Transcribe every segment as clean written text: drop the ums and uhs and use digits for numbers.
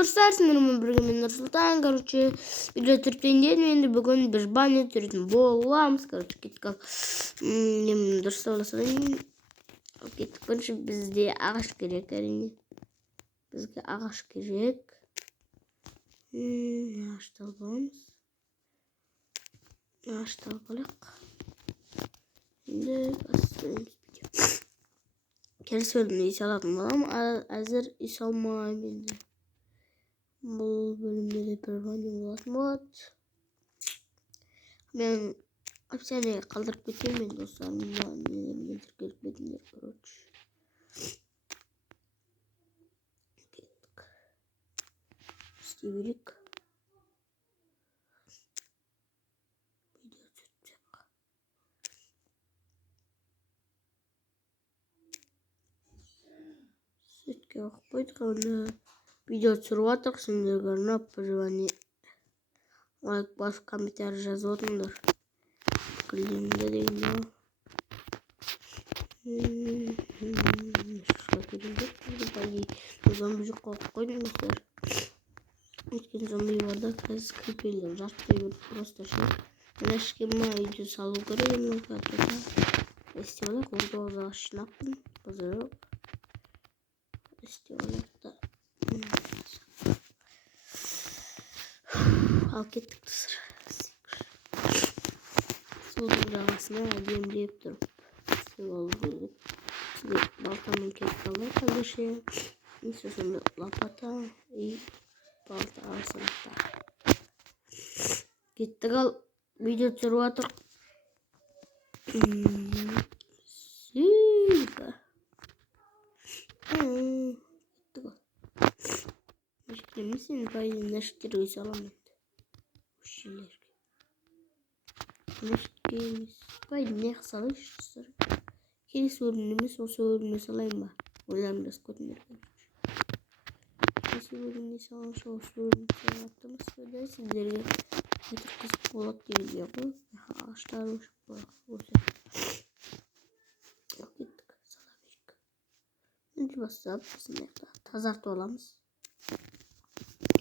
достар, сіздермен бірге мен Нұрсұлтан. Короче, видео түсірген енді бүгін біз баня түсіретін боламыз. Короче, кеттік ал. Мен дұрыс ойласам. Кеттік. Бірінші бізде ағаш керек, әрине. Бізге ағаш керек. Ағашты аламыз. Ағашты алып. Енді бастаймыз. Келесі бөлімде үй салатын болам. Әзір үй салмаймын енді. Бұл бөлімде де бір баня болатын болады. Мен описание қалдырып кетемін мен достарымда. Нелермен тіркеліп кетіңдер, короче. Кеттік. Істей берейік. Видео түсірсек. Сөйтке оқып қойдық. Оны видео түсіріп жатырық. Сендерге арнап пожелание. Лайк басып комментарий жазып отырыңдар. Пікірлеріңді деген. Шыққа керемет. Зомби жоқ қойып қойдым достар. Өткен зомби бар да қазір кірпелер жаттай беріп просто ше. Мен ешкімге видео салу керек емес қатты. Істеп алайық. 19 ағаш жинаппын. Позырып. Істеп алайық та. Ал кеттік достар. Судың жағасына әдемілеп тұрып істеп алу керек. Сізде балтамен кетіп алайық қазірше. Сосын лопата и балта алсаңыздар. Кеттік ал. Видео түсіріп жатырық. Сүйка. Кеттік ал. Нешкемесін пайден нәшіктер өйсе аламын. Үшілерге. Нешкемес. Пайден не қысалай жүстір. Келесі өрін емес, осы өріне салайын ба? Ойларым дас көтіндер. Келесі өріне салыншы, осы өріне салаттымыз. Көді сіздерге өтір қызық болады деген ғой. Ағаштар өшіп болады. Кеттік, сала берік. Енді бастап, біздің тазартып аламыз.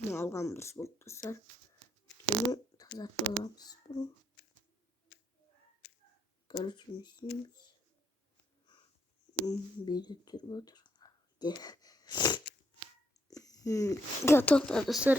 Алған дұрыс болды достар. Кені тазартып аламыз. Короче, не істейміз. Видео түсіріп отыр. Готов достар.